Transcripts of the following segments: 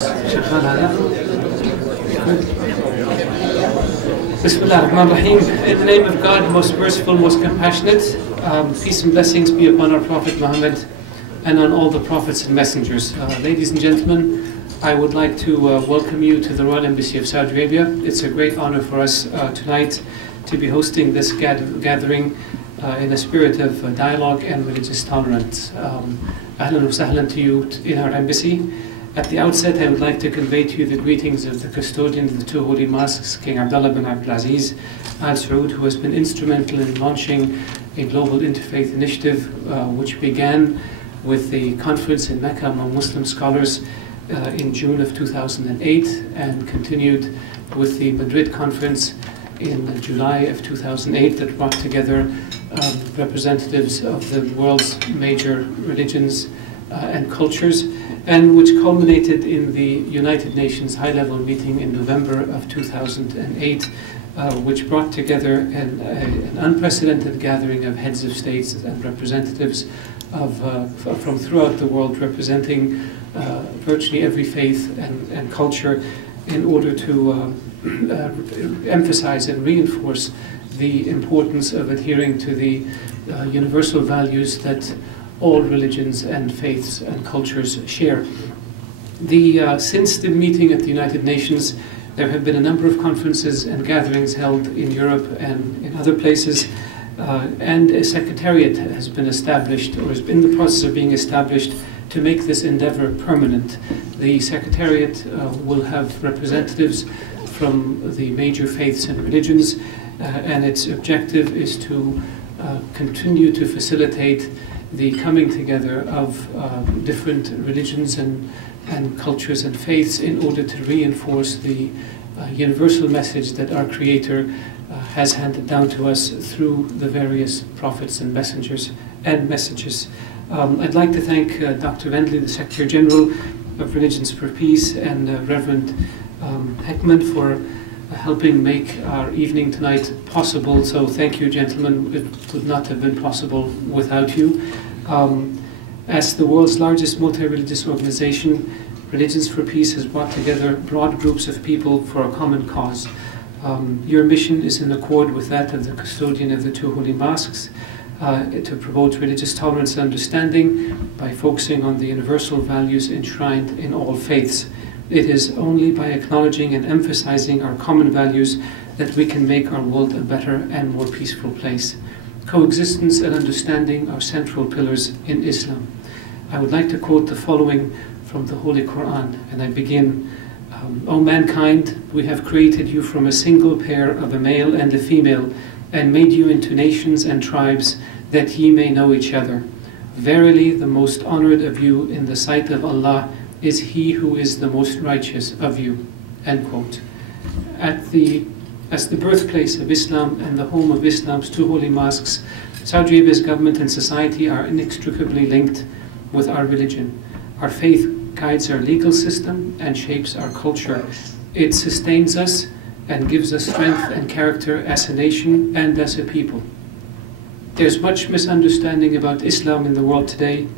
Bismillah ar-Rahman ar-Rahim. In the name of God, most merciful, most compassionate, peace and blessings be upon our Prophet Muhammad and on all the prophets and messengers. Ladies and gentlemen, I would like to welcome you to the Royal Embassy of Saudi Arabia. It's a great honor for us tonight to be hosting this gathering in a spirit of dialogue and religious tolerance. Ahlan wa sahlan to you in our embassy. At the outset, I would like to convey to you the greetings of the custodian of the two holy mosques, King Abdullah bin Abdulaziz Al Saud, who has been instrumental in launching a global interfaith initiative which began with the conference in Mecca among Muslim scholars in June of 2008 and continued with the Madrid conference in July of 2008 that brought together representatives of the world's major religions and cultures, and which culminated in the United Nations high-level meeting in November of 2008, which brought together an unprecedented gathering of heads of states and representatives from throughout the world, representing virtually every faith and culture, in order to emphasize and reinforce the importance of adhering to the universal values that all religions and faiths and cultures share. Since the meeting at the United Nations, there have been a number of conferences and gatherings held in Europe and in other places, and a secretariat has been established, or is in the process of being established, to make this endeavor permanent. The secretariat will have representatives from the major faiths and religions, and its objective is to continue to facilitate the coming together of different religions and cultures and faiths in order to reinforce the universal message that our Creator has handed down to us through the various prophets and messengers and messages. I'd like to thank Dr. Vendley, the Secretary General of Religions for Peace, and Reverend Heckman for helping make our evening tonight possible. So thank you, gentlemen. It would not have been possible without you. As the world's largest multi-religious organization, Religions for Peace has brought together broad groups of people for a common cause. Your mission is in accord with that of the custodian of the two holy mosques, to promote religious tolerance and understanding by focusing on the universal values enshrined in all faiths. It is only by acknowledging and emphasizing our common values that we can make our world a better and more peaceful place. Coexistence and understanding are central pillars in Islam. I would like to quote the following from the Holy Quran, and I begin, O mankind, we have created you from a single pair of a male and a female, and made you into nations and tribes, that ye may know each other. Verily, the most honored of you in the sight of Allah is he who is the most righteous of you. End quote. As the birthplace of Islam and the home of Islam's two holy mosques, Saudi Arabia's government and society are inextricably linked with our religion. Our faith guides our legal system and shapes our culture. It sustains us and gives us strength and character as a nation and as a people. There's much misunderstanding about Islam in the world today.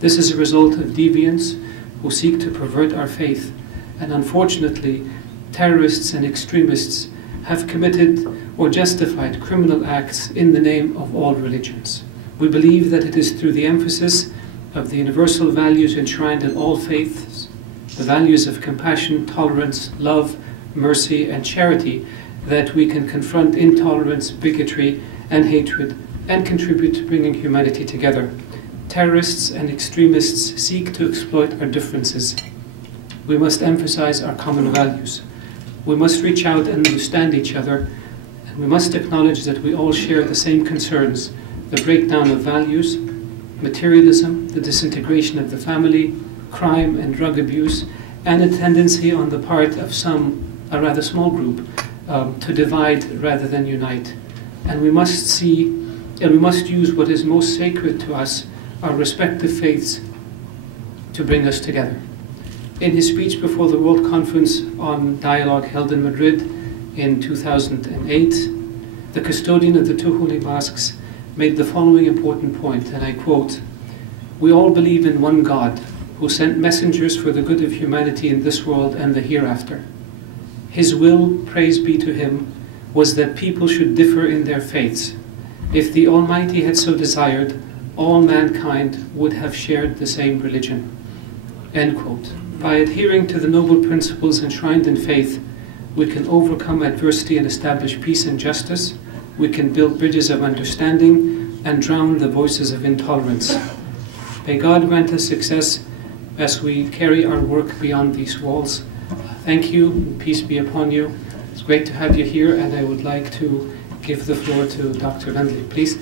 This is a result of deviants who seek to pervert our faith, and unfortunately, terrorists and extremists have committed or justified criminal acts in the name of all religions. We believe that it is through the emphasis of the universal values enshrined in all faiths, the values of compassion, tolerance, love, mercy, and charity, that we can confront intolerance, bigotry, and hatred, and contribute to bringing humanity together. Terrorists and extremists seek to exploit our differences. We must emphasize our common values. We must reach out and understand each other, and we must acknowledge that we all share the same concerns: the breakdown of values, materialism, the disintegration of the family, crime and drug abuse, and a tendency on the part of a rather small group, to divide rather than unite. And we must use what is most sacred to us, our respective faiths, to bring us together. In his speech before the World Conference on Dialogue held in Madrid in 2008, the custodian of the two holy mosques made the following important point, and I quote, "We all believe in one God, who sent messengers for the good of humanity in this world and the hereafter. His will, praise be to him, was that people should differ in their faiths. If the Almighty had so desired, all mankind would have shared the same religion." End quote. By adhering to the noble principles enshrined in faith, we can overcome adversity and establish peace and justice. We can build bridges of understanding and drown the voices of intolerance. May God grant us success as we carry our work beyond these walls. Thank you, and peace be upon you. It's great to have you here, and I would like to give the floor to Dr. Vendley, please.